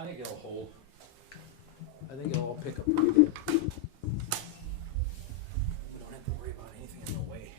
I think it'll hold. I think it'll all pick up pretty good. We don't have to worry about anything in the way.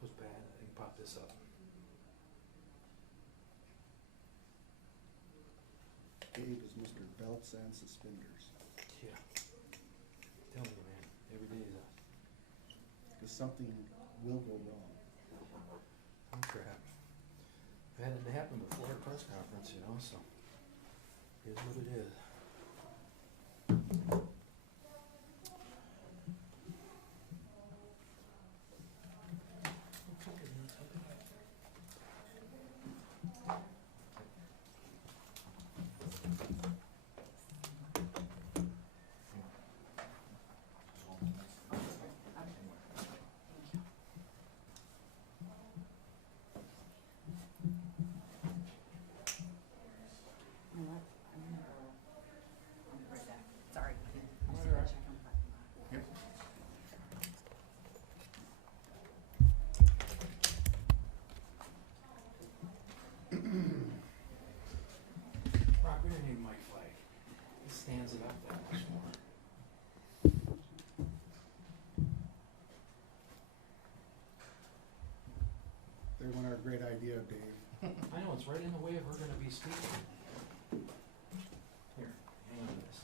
Was bad. I think pop this up. Dave is Mr. Belts and Suspenders. Yeah. Tell me, man. Every day is a. Because something will go wrong. I'm crap. I've had it happen before at a press conference, you know, so here's what it is. We don't need my flag. It stands it up that much more. They want our great idea, Dave. I know, it's right in the way of her gonna be speaking. Here, hang on to this.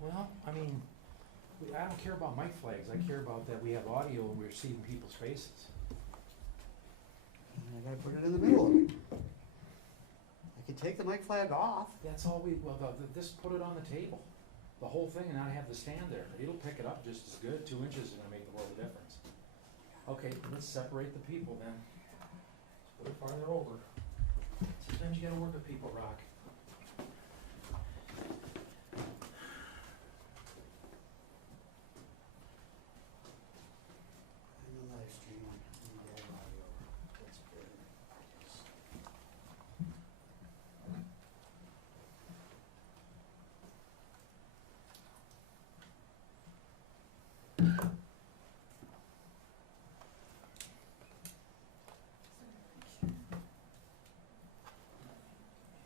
Well, I mean, I don't care about mic flags. I care about that we have audio and we're seeing people's faces. I gotta put it in the middle of it. I can take the mic flag off. That's all we, well, just put it on the table. The whole thing, and not have the stand there. It'll pick it up just as good. 2 inches is gonna make the world of difference. Okay, let's separate the people then. Put it farther over. Sometimes you gotta work with people, Rock. In the live stream, we have audio. That's good.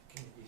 Can you be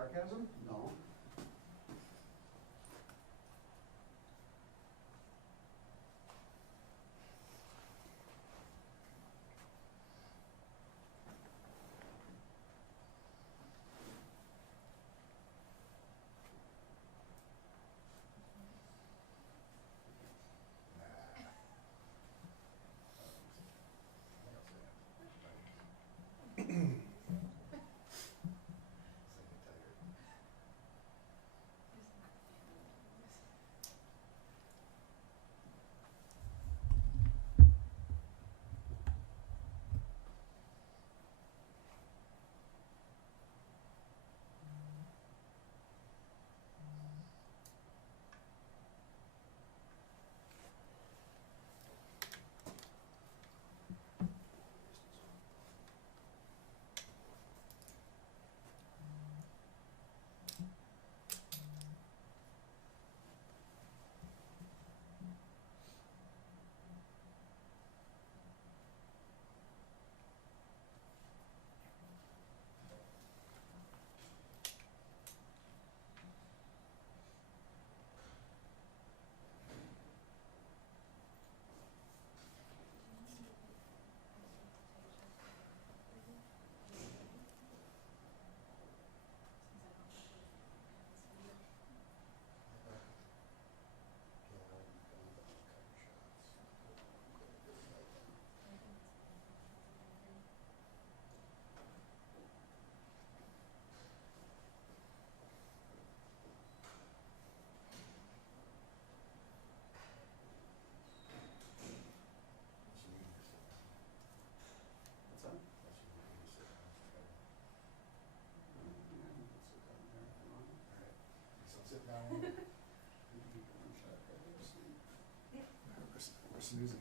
sarcasm? No. We're snoozing.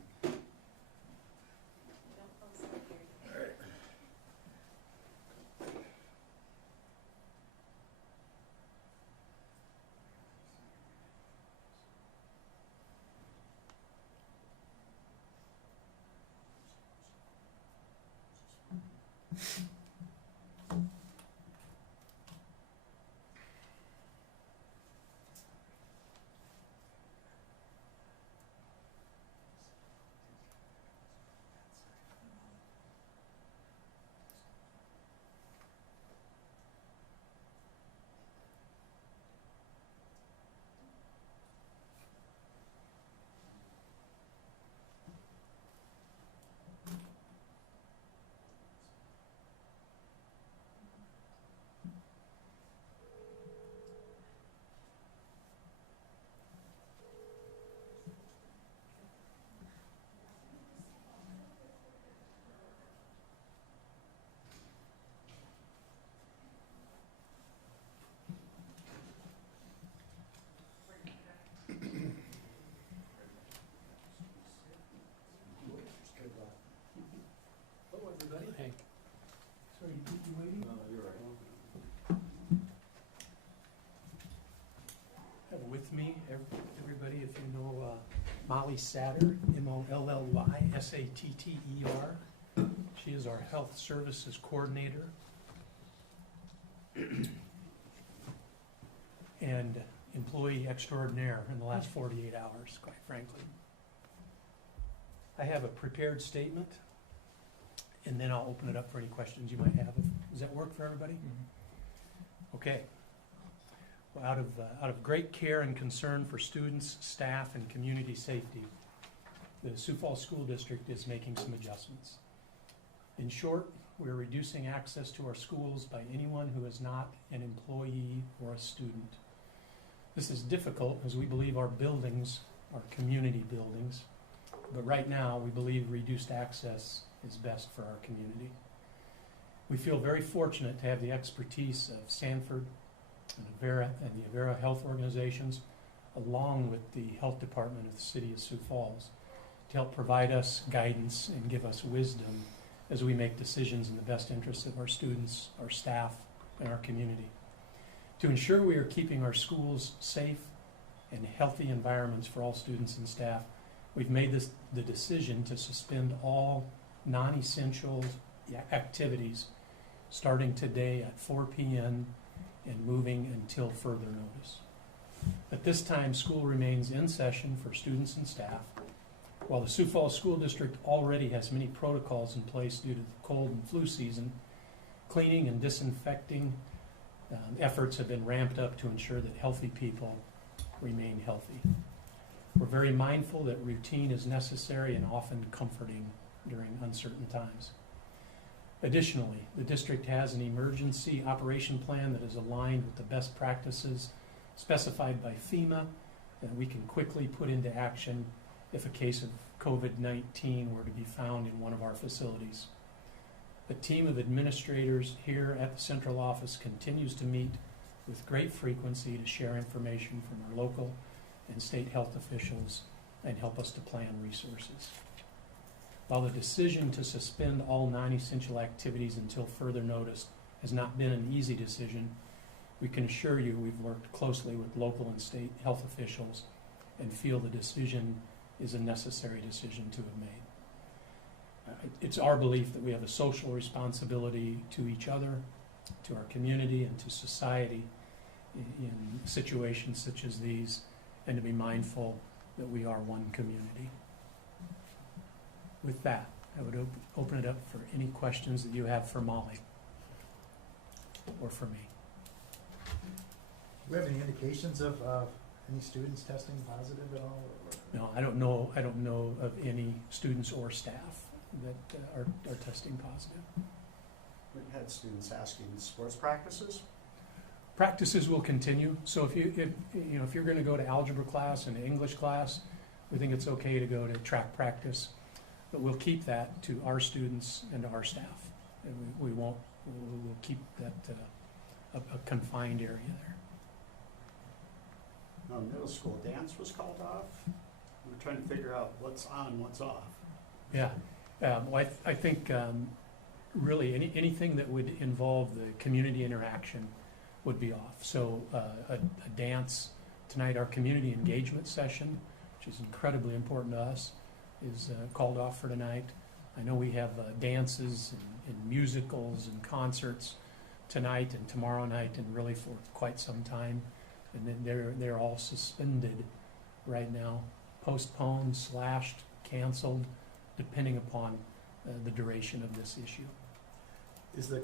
Hello, everybody. Hey. Sorry to keep you waiting. No, you're right. Have with me, everybody, if you know Molly Satter, M-O-L-L-Y-S-A-T-T-E-R. She is our Health Services Coordinator. And employee extraordinaire in the last 48 hours, quite frankly. I have a prepared statement, and then I'll open it up for any questions you might have. Does that work for everybody? Okay. Well, out of great care and concern for students, staff, and community safety, the Sioux Falls School District is making some adjustments. In short, we're reducing access to our schools by anyone who is not an employee or a student. This is difficult as we believe our buildings are community buildings, but right now we believe reduced access is best for our community. We feel very fortunate to have the expertise of Sanford and the Avera Health organizations, along with the Health Department of the City of Sioux Falls, to help provide us guidance and give us wisdom as we make decisions in the best interests of our students, our staff, and our community. To ensure we are keeping our schools safe and healthy environments for all students and staff, we've made the decision to suspend all non-essential activities starting today at 4 p.m. and moving until further notice. At this time, school remains in session for students and staff. While the Sioux Falls School District already has many protocols in place due to the cold and flu season, cleaning and disinfecting efforts have been ramped up to ensure that healthy people remain healthy. We're very mindful that routine is necessary and often comforting during uncertain times. Additionally, the district has an emergency operation plan that is aligned with the best practices specified by FEMA that we can quickly put into action if a case of COVID-19 were to be found in one of our facilities. The team of administrators here at the central office continues to meet with great frequency to share information from our local and state health officials and help us to plan resources. While the decision to suspend all non-essential activities until further notice has not been an easy decision, we can assure you we've worked closely with local and state health officials and feel the decision is a necessary decision to have made. It's our belief that we have a social responsibility to each other, to our community, and to society in situations such as these, and to be mindful that we are one community. With that, I would open it up for any questions that you have for Molly or for me. Do we have any indications of any students testing positive at all? Or? No, I don't know of any students or staff that are testing positive. We've had students asking sports practices. Practices will continue. So if you're going to go to algebra class and English class, we think it's okay to go to track practice, but we'll keep that to our students and to our staff, and we'll keep that a confined area there. Middle school dance was called off. We're trying to figure out what's on, what's off. Yeah, well, I think really anything that would involve the community interaction would be off. So a dance tonight, our community engagement session, which is incredibly important to us, is called off for tonight. I know we have dances and musicals and concerts tonight and tomorrow night and really for quite some time. And then they're all suspended right now, postponed, slashed, canceled, depending upon the duration of this issue. Is the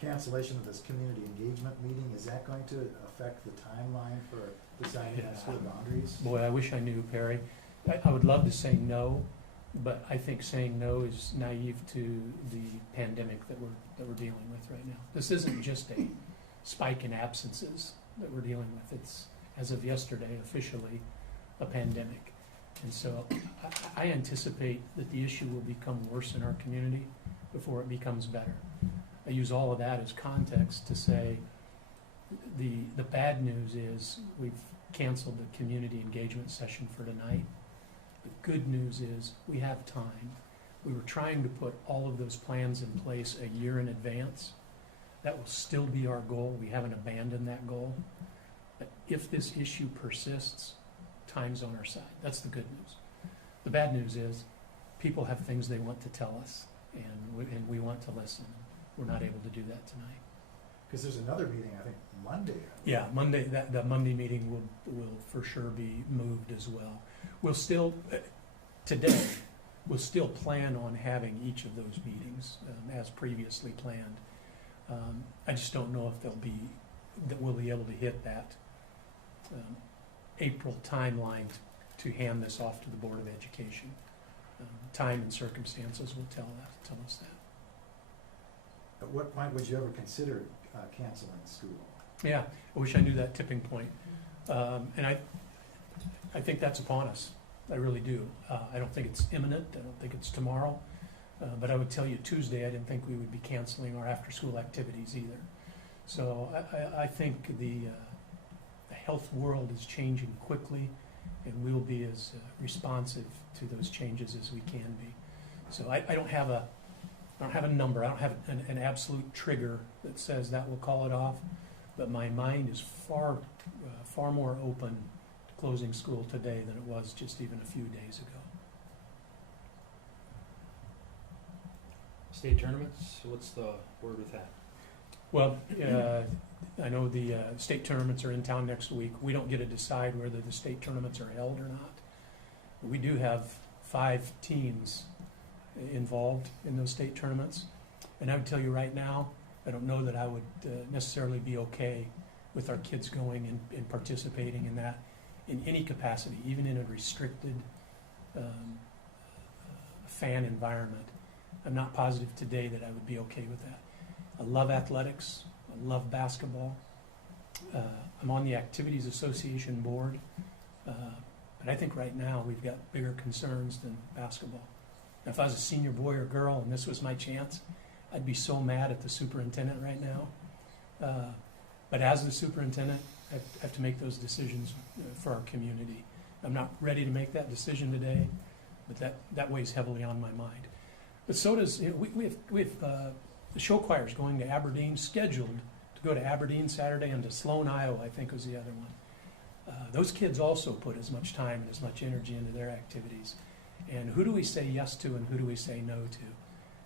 cancellation of this community engagement meeting, is that going to affect the timeline for deciding on school boundaries? Boy, I wish I knew, Perry. I would love to say no, but I think saying no is naive to the pandemic that we're dealing with right now. This isn't just a spike in absences that we're dealing with. It's, as of yesterday, officially a pandemic. And so I anticipate that the issue will become worse in our community before it becomes better. I use all of that as context to say the bad news is we've canceled the community engagement session for tonight. The good news is we have time. We were trying to put all of those plans in place a year in advance. That will still be our goal. We haven't abandoned that goal. But if this issue persists, time's on our side. That's the good news. The bad news is people have things they want to tell us, and we want to listen. We're not able to do that tonight. Because there's another meeting, I think, Monday. Yeah, Monday. That Monday meeting will for sure be moved as well. We'll still today. We'll still plan on having each of those meetings as previously planned. I just don't know if we'll be able to hit that April timeline to hand this off to the Board of Education. Time and circumstances will tell us that. At what point would you ever consider canceling school? Yeah, I wish I knew that tipping point. And I think that's upon us. I really do. I don't think it's imminent. I don't think it's tomorrow. But I would tell you Tuesday I didn't think we would be canceling our after-school activities either. So I think the health world is changing quickly, and we'll be as responsive to those changes as we can be. So I don't have a number. I don't have an absolute trigger that says that will call it off. But my mind is far more open to closing school today than it was just even a few days ago. State tournaments, what's the word with that? Well, I know the state tournaments are in town next week. We don't get to decide whether the state tournaments are held or not. We do have 5 teams involved in those state tournaments. And I would tell you right now, I don't know that I would necessarily be okay with our kids going and participating in that in any capacity, even in a restricted fan environment. I'm not positive today that I would be okay with that. I love athletics. I love basketball. I'm on the Activities Association board. But I think right now we've got bigger concerns than basketball. Now, if I was a senior boy or girl and this was my chance, I'd be so mad at the superintendent right now. But as the superintendent, I have to make those decisions for our community. I'm not ready to make that decision today, but that weighs heavily on my mind. But so does, we have the show choir's going to Aberdeen, scheduled to go to Aberdeen Saturday, and to Sloan, Iowa, I think was the other one. Those kids also put as much time and as much energy into their activities. And who do we say yes to and who do we say no to?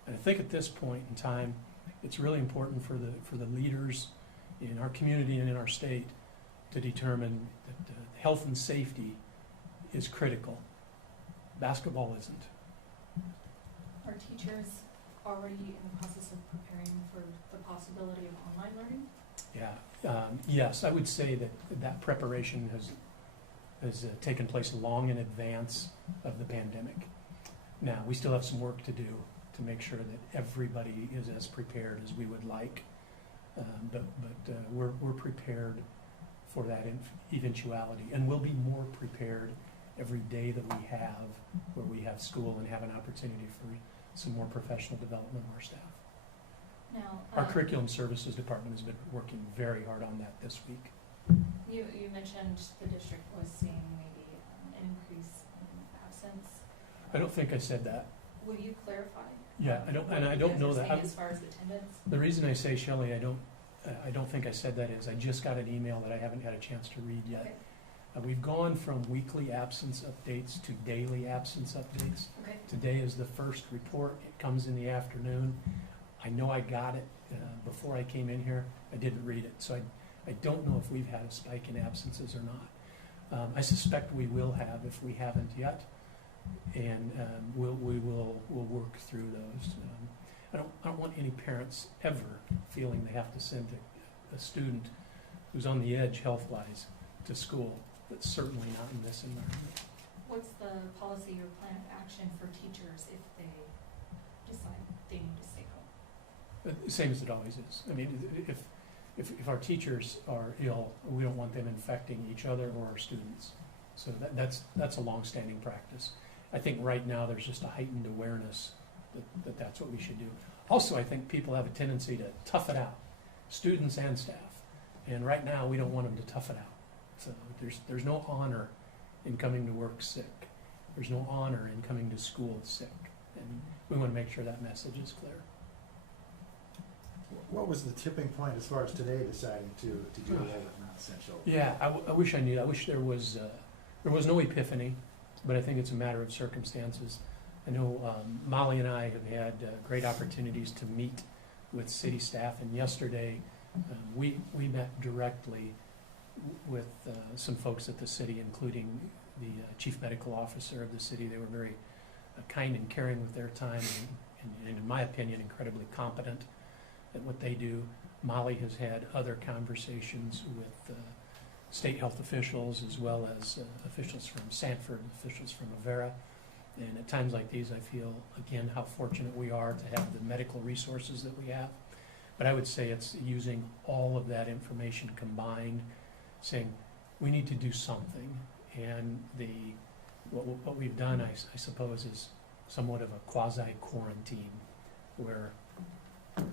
And I think at this point in time, it's really important for the leaders in our community and in our state to determine that health and safety is critical. Basketball isn't. Are teachers already in the process of preparing for the possibility of online learning? Yeah, yes, I would say that preparation has taken place long in advance of the pandemic. Now, we still have some work to do to make sure that everybody is as prepared as we would like, but we're prepared for that eventuality, and we'll be more prepared every day that we have where we have school and have an opportunity for some more professional development of our staff. Now, Our curriculum services department has been working very hard on that this week. You mentioned the district was seeing maybe an increase in absence. I don't think I said that. Will you clarify? Yeah, I don't what you know guys are that. saying as far as attendance? The reason I say, Shelley, I don't think I said that is I just got an email that I haven't had a chance to read yet. Okay. We've gone from weekly absence updates to daily absence updates. Okay. Today is the first report. It comes in the afternoon. I know I got it before I came in here. I didn't read it, so I don't know if we've had a spike in absences or not. I suspect we will have if we haven't yet, and we'll work through those. I don't want any parents ever feeling they have to send a student who's on the edge health-wise to school. That's certainly not in this environment. What's the policy or plan of action for teachers if they decide they need to stay home? Same as it always is. I mean, if our teachers are ill, we don't want them infecting each other or our students. So that's a long-standing practice. I think right now there's just a heightened awareness that that's what we should do. Also, I think people have a tendency to tough it out, students and staff. And right now, we don't want them to tough it out. So there's no honor in coming to work sick. There's no honor in coming to school sick. And we want to make sure that message is clear. What was the tipping point as far as today deciding to do away with non-essential? Yeah, I wish I knew. I wish there was no epiphany, but I think it's a matter of circumstances. I know Molly and I have had great opportunities to meet with city staff, and yesterday we met directly with some folks at the city, including the chief medical officer of the city. They were very kind and caring with their time, and in my opinion, incredibly competent at what they do. Molly has had other conversations with state health officials as well as officials from Sanford, officials from Avera. And at times like these, I feel, again, how fortunate we are to have the medical resources that we have. But I would say it's using all of that information combined, saying we need to do something. And what we've done, I suppose, is somewhat of a quasi-quarantine, where we're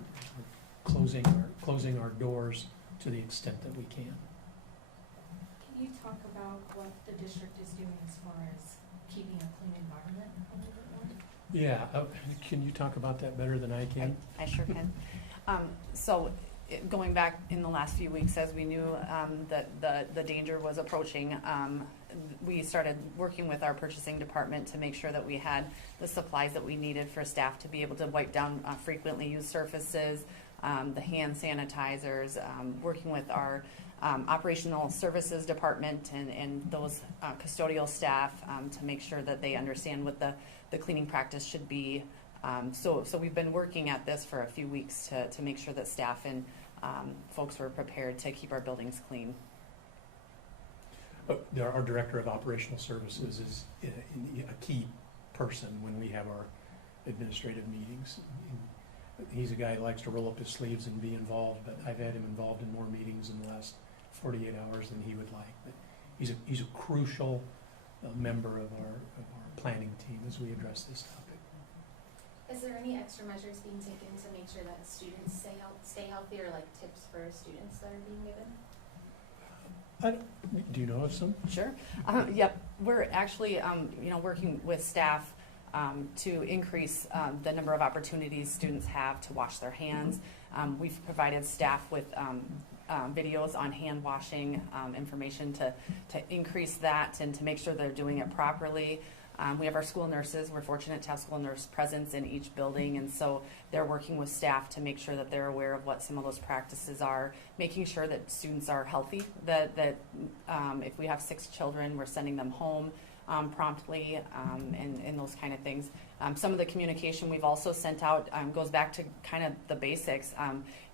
closing our doors to the extent that we can. Can you talk about what the district is doing as far as keeping a clean environment a little bit more? Yeah, can you talk about that better than I can? I sure can. So going back in the last few weeks, as we knew that the danger was approaching, we started working with our purchasing department to make sure that we had the supplies that we needed for staff to be able to wipe down frequently used surfaces. the hand sanitizers, working with our operational services department and those custodial staff to make sure that they understand what the cleaning practice should be. So we've been working at this for a few weeks to make sure that staff and folks were prepared to keep our buildings clean. Our Director of Operational Services is a key person when we have our administrative meetings. He's a guy who likes to roll up his sleeves and be involved, but I've had him involved in more meetings in the last 48 hours than he would like. But he's a crucial member of our planning team as we address this topic. Is there any extra measures being taken to make sure that students stay healthy, or like tips for students that are being given? Do you know of some? Sure. Yep. We're actually, working with staff to increase the number of opportunities students have to wash their hands. We've provided staff with videos on hand washing information to increase that and to make sure they're doing it properly. We have our school nurses. We're fortunate to have school nurse presence in each building, and so they're working with staff to make sure that they're aware of what some of those practices are, making sure that students are healthy, that if we have 6 children, we're sending them home promptly, and those kind of things. Some of the communication we've also sent out goes back to kind of the basics,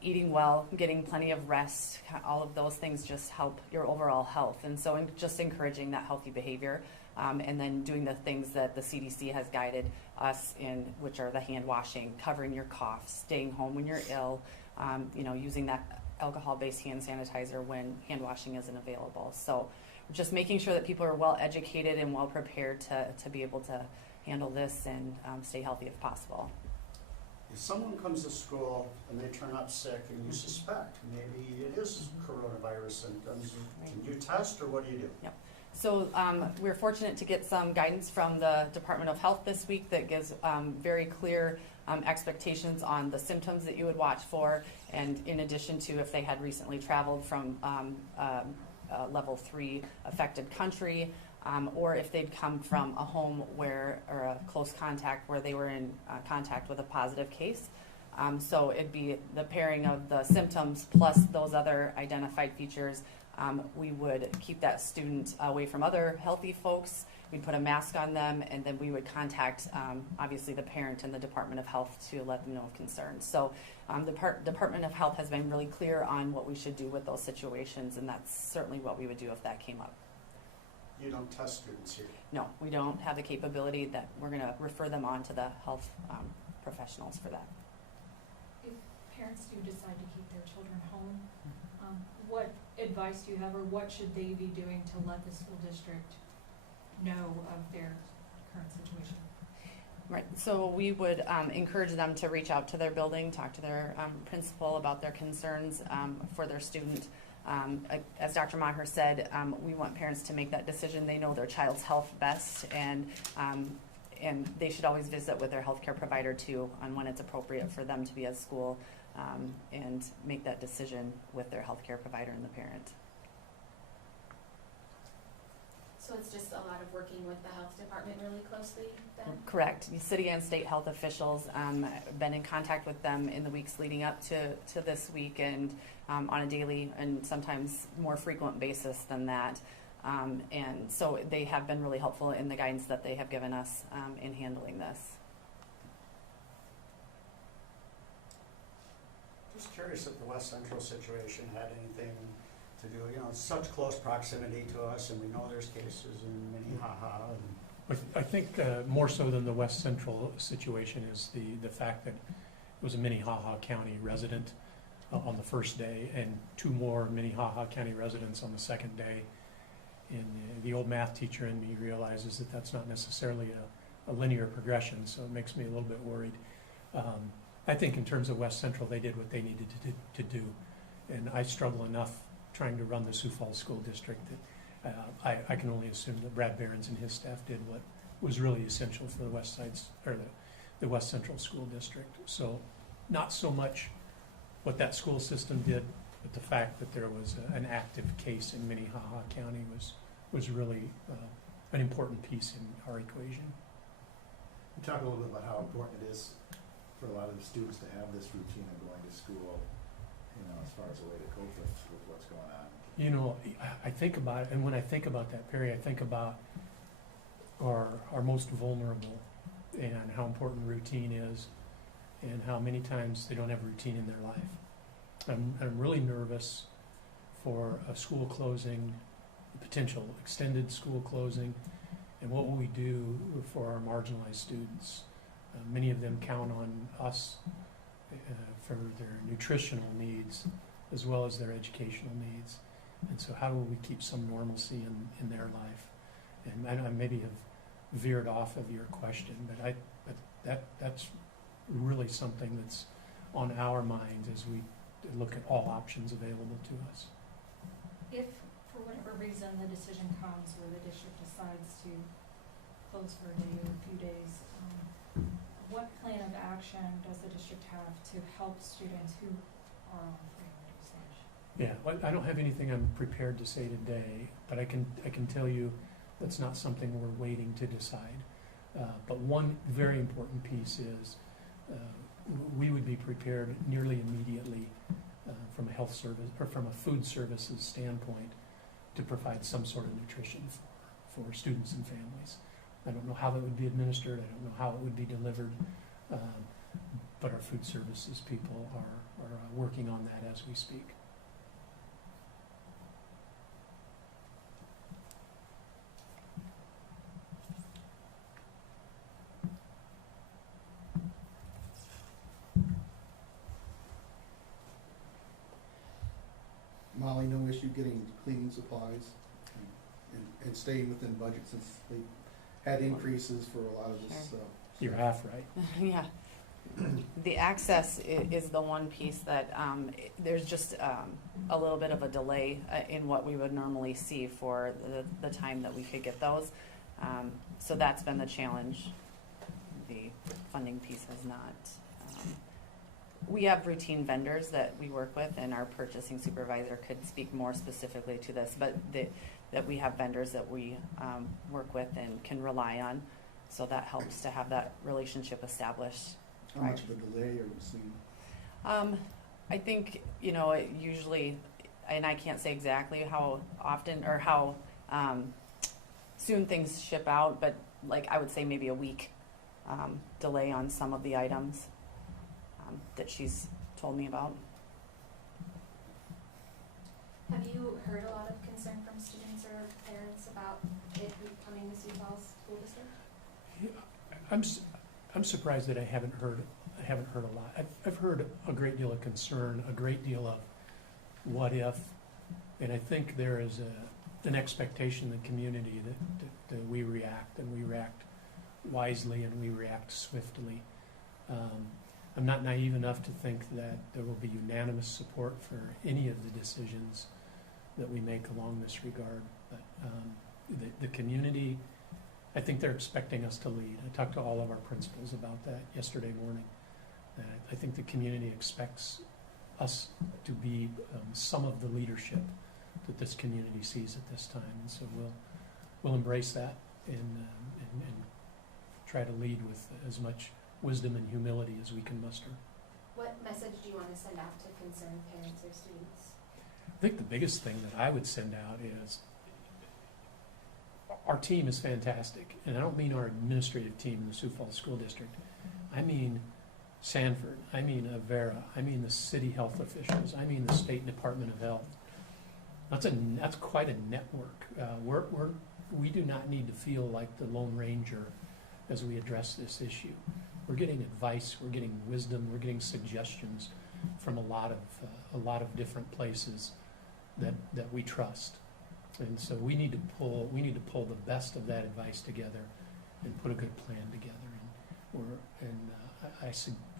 eating well, getting plenty of rest, all of those things just help your overall health, and so just encouraging that healthy behavior. And then doing the things that the CDC has guided us in, which are the hand washing, covering your cough, staying home when you're ill, using that alcohol-based hand sanitizer when hand washing isn't available. So just making sure that people are well educated and well prepared to be able to handle this and stay healthy if possible. If someone comes to school and they turn up sick and you suspect maybe it is coronavirus symptoms, can you test or what do you do? Yep. So we're fortunate to get some guidance from the Department of Health this week that gives very clear expectations on the symptoms that you would watch for, and in addition to if they had recently traveled from level 3 affected country, or if they'd come from a home or a close contact where they were in contact with a positive case. So it'd be the pairing of the symptoms plus those other identified features. We would keep that student away from other healthy folks. We'd put a mask on them, and then we would contact, obviously, the parent and the Department of Health to let them know of concerns. So the Department of Health has been really clear on what we should do with those situations, and that's certainly what we would do if that came up. You don't test students here? No, we don't have the capability that we're going to refer them on to the health professionals for that. If parents do decide to keep their children home, what advice do you have, or what should they be doing to let the school district know of their current situation? Right, so we would encourage them to reach out to their building, talk to their principal about their concerns for their student. As Dr. Maher said, we want parents to make that decision. They know their child's health best, and they should always visit with their healthcare provider too on when it's appropriate for them to be at school, and make that decision with their healthcare provider and the parent. So it's just a lot of working with the health department really closely then? Correct. City and state health officials, been in contact with them in the weeks leading up to this week, and on a daily and sometimes more frequent basis than that. And so they have been really helpful in the guidance that they have given us in handling this. Just curious if the West Central situation had anything to do, such close proximity to us, and we know there's cases in Minnehaha. I think more so than the West Central situation is the fact that it was a Minnehaha County resident on the first day, and 2 more Minnehaha County residents on the second day. And the old math teacher in me realizes that that's not necessarily a linear progression, so it makes me a little bit worried. I think in terms of West Central, they did what they needed to do, and I struggle enough trying to run the Sioux Falls School District that I can only assume that Brad Behrens and his staff did what was really essential for the West Sides, or the West Central School District. So not so much what that school system did, but the fact that there was an active case in Minnehaha County was really an important piece in our equation. You talk a little bit about how important it is for a lot of the students to have this routine of going to school, you know, as far as a way to cope with what's going on? You know, I think about it, and when I think about that, Perry, I think about our most vulnerable and how important routine is and how many times they don't have routine in their life. I'm really nervous for a school closing, potential extended school closing, and what will we do for our marginalized students? Many of them count on us for their nutritional needs as well as their educational needs. And so how do we keep some normalcy in their life? And I maybe have veered off of your question, but that's really something that's on our minds as we look at all options available to us. If, for whatever reason, the decision comes where the district decides to close for a day or a few days, what plan of action does the district have to help students who are on priority stage? Yeah, well, I don't have anything I'm prepared to say today, but I can tell you that's not something we're waiting to decide. But one very important piece is we would be prepared nearly immediately from a health service or from a food services standpoint to provide some sort of nutrition for students and families. I don't know how that would be administered. I don't know how it would be delivered, but our food services people are working on that as we speak. Molly, no issue getting cleaning supplies and staying within budget since they had increases for a lot of this. You're half right. Yeah. The access is the one piece that there's just a little bit of a delay in what we would normally see for the time that we could get those. So that's been the challenge. The funding piece has not. We have routine vendors that we work with, and our purchasing supervisor could speak more specifically to this, but that we have vendors that we work with and can rely on. So that helps to have that relationship established. How much of a delay are you seeing? I think, you know, it usually, and I can't say exactly how often or how soon things ship out, but like I would say maybe a week delay on some of the items that she's told me about. Have you heard a lot of concern from students or parents about it becoming the Sioux Falls School District? I'm surprised that I haven't heard a lot. I've heard a great deal of concern, a great deal of what if, and I think there is an expectation in the community that we react, and we react wisely, and we react swiftly. I'm not naive enough to think that there will be unanimous support for any of the decisions that we make along this regard, but the community, I think they're expecting us to lead. I talked to all of our principals about that yesterday morning. I think the community expects us to be some of the leadership that this community sees at this time, and so we'll embrace that and try to lead with as much wisdom and humility as we can muster. What message do you want to send out to concerned parents or students? I think the biggest thing that I would send out is our team is fantastic, and I don't mean our administrative team in the Sioux Falls School District. I mean Sanford, I mean Avera, I mean the city health officials, I mean the State Department of Health. That's quite a network. We do not need to feel like the Lone Ranger as we address this issue. We're getting advice, we're getting wisdom, we're getting suggestions from a lot of different places that we trust. And so we need to pull the best of that advice together and put a good plan together. I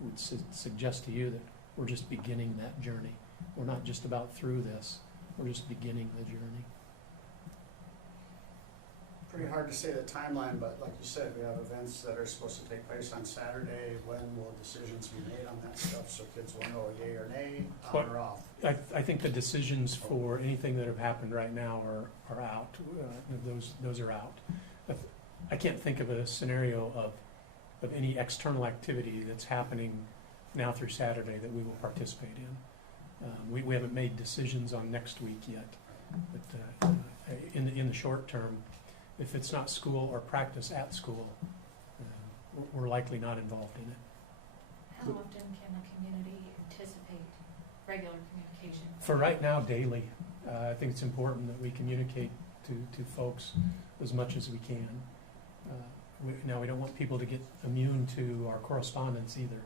would suggest to you that we're just beginning that journey. We're not just about through this, we're just beginning the journey. Pretty hard to say the timeline, but like you said, we have events that are supposed to take place on Saturday. When will decisions be made on that stuff so kids will know yay or nay, on or off? I think the decisions for anything that have happened right now are out. Those are out. I can't think of a scenario of of any external activity that's happening now through Saturday that we will participate in. We haven't made decisions on next week yet, but in the short term, if it's not school or practice at school, we're likely not involved in it. How often can the community anticipate regular communication? For right now, daily. I think it's important that we communicate to folks as much as we can. Now, we don't want people to get immune to our correspondence either,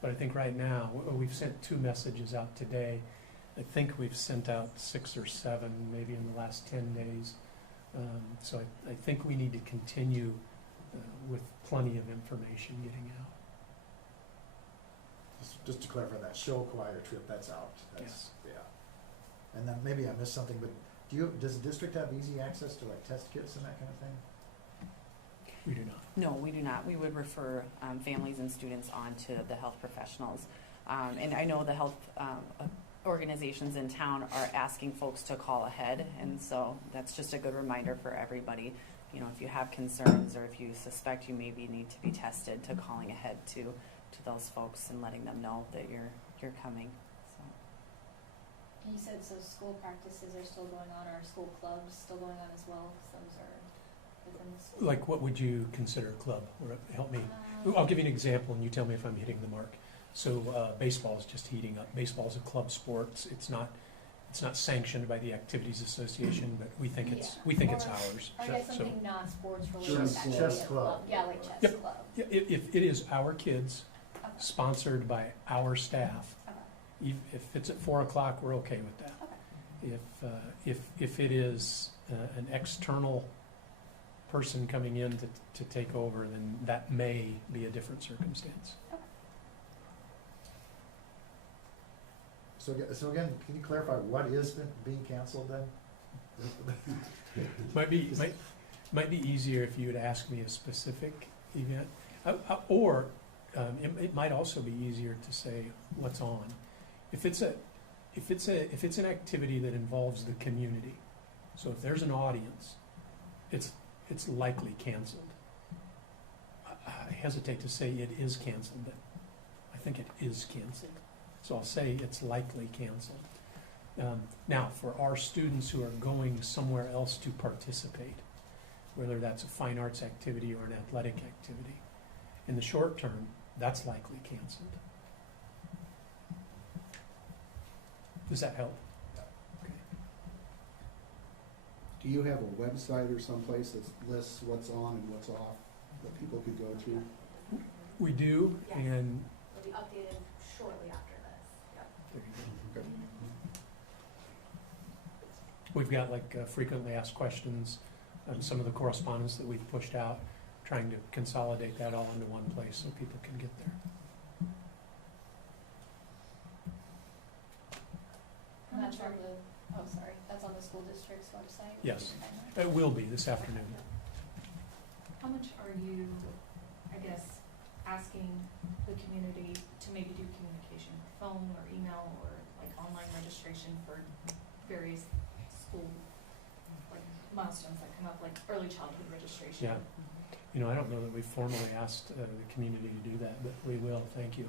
but I think right now, we've sent 2 messages out today. I think we've sent out 6 or 7, maybe in the last 10 days. So I think we need to continue with plenty of information getting out. Just to clarify, that show choir trip, that's out. Yes. Yeah. And then maybe I missed something, but does the district have easy access to like test kits and that kind of thing? We do not. No, we do not. We would refer families and students on to the health professionals. And I know the health organizations in town are asking folks to call ahead, and so that's just a good reminder for everybody. You know, if you have concerns or if you suspect you maybe need to be tested, to calling ahead to those folks and letting them know that you're coming. So. And you said so school practices are still going on, or school clubs still going on as well, because those are within the school. Like, what would you consider a club? Or help me. I'll give you an example, and you tell me if I'm hitting the mark. So baseball is just heating up. Baseball is a club sport. It's not sanctioned by the Activities Association, but we think it's ours. Or I guess So- something non-sports Chess related. that's actually Chess a club. Yeah, like chess Yep. club. Yeah, if it is our kids, Okay. sponsored by our staff, Okay. if it's at 4 o'clock, we're okay with that. Okay. If it is an external person coming in to take over, then that may be a different circumstance. So again, can you clarify what is being canceled then? Might be easier if you would ask me a specific event, or it might also be easier to say what's on. If it's an activity that involves the community, so if there's an audience, it's likely canceled. I hesitate to say it is canceled, but I think it is canceled. So I'll say it's likely canceled. Now, for our students who are going somewhere else to participate, whether that's a fine arts activity or an athletic activity, in the short term, that's likely canceled. Does that help? Okay. Do you have a website or someplace that lists what's on and what's off that people could go to? We do, Yes. and It'll be updated shortly after this. Yep. there you go. Okay. We've got like frequently asked questions, some of the correspondence that we've pushed out, trying to consolidate that all into one place so people can get there. And that's on that's on the school district's website? Yes. Okay. It will be this afternoon. How much are you, I guess, asking the community to maybe do communication, phone or email or like online registration for various school like milestones that come up, like early childhood registration? Yeah. You know, I don't know that we've formally asked the community to do that, but we will, thank you.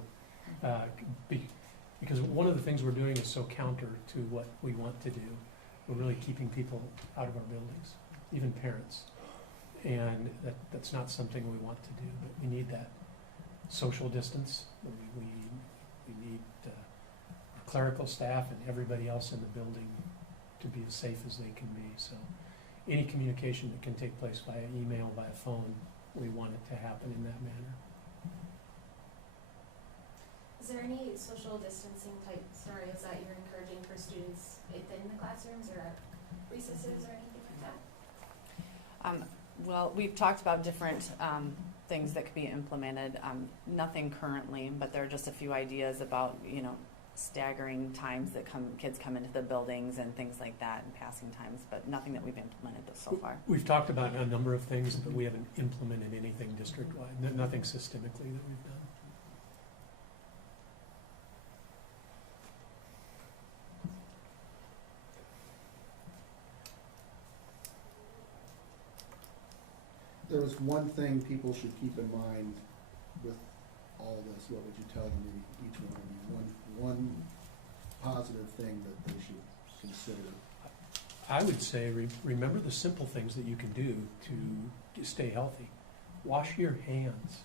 Because one of the things we're doing is so counter to what we want to do. We're really keeping people out of our buildings, even parents. And that's not something we want to do, but we need that social distance. We need our clerical staff and everybody else in the building to be as safe as they can be. So any communication that can take place via email, via phone, we want it to happen in that manner. Is there any social distancing type scenarios that you're encouraging for students within the classrooms or at recesses or anything like that? Well, we've talked about different things that could be implemented. Nothing currently, but there are just a few ideas about, you know, staggering times that kids come into the buildings and things like that, and passing times, but nothing that we've implemented so far. We've talked about a number of things, but we haven't implemented anything district-wide, nothing systemically that we've done. There was one thing people should keep in mind with all this, what would you tell them, maybe each one, one positive thing that they should consider? I would say, remember the simple things that you can do to stay healthy. Wash your hands,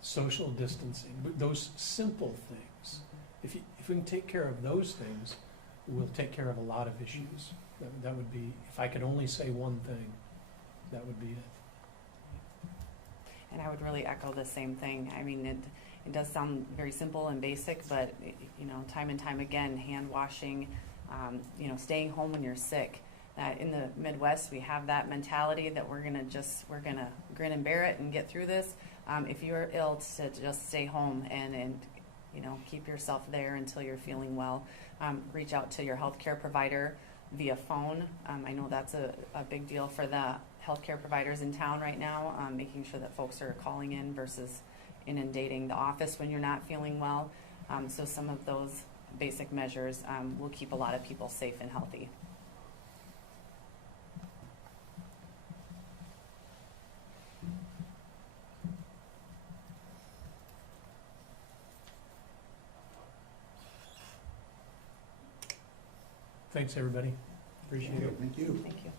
social distancing, but those simple things. If we can take care of those things, we'll take care of a lot of issues. That would be, if I could only say one thing, that would be it. And I would really echo the same thing. I mean, it does sound very simple and basic, but, you know, time and time again, hand washing, you know, staying home when you're sick. In the Midwest, we have that mentality that we're gonna grin and bear it and get through this. If you're ill, to just stay home and you know, keep yourself there until you're feeling well. Reach out to your healthcare provider via phone. I know that's a big deal for the healthcare providers in town right now, making sure that folks are calling in versus inundating the office when you're not feeling well. So some of those basic measures will keep a lot of people safe and healthy. Thanks, everybody. Appreciate it. Thank you. Thank you.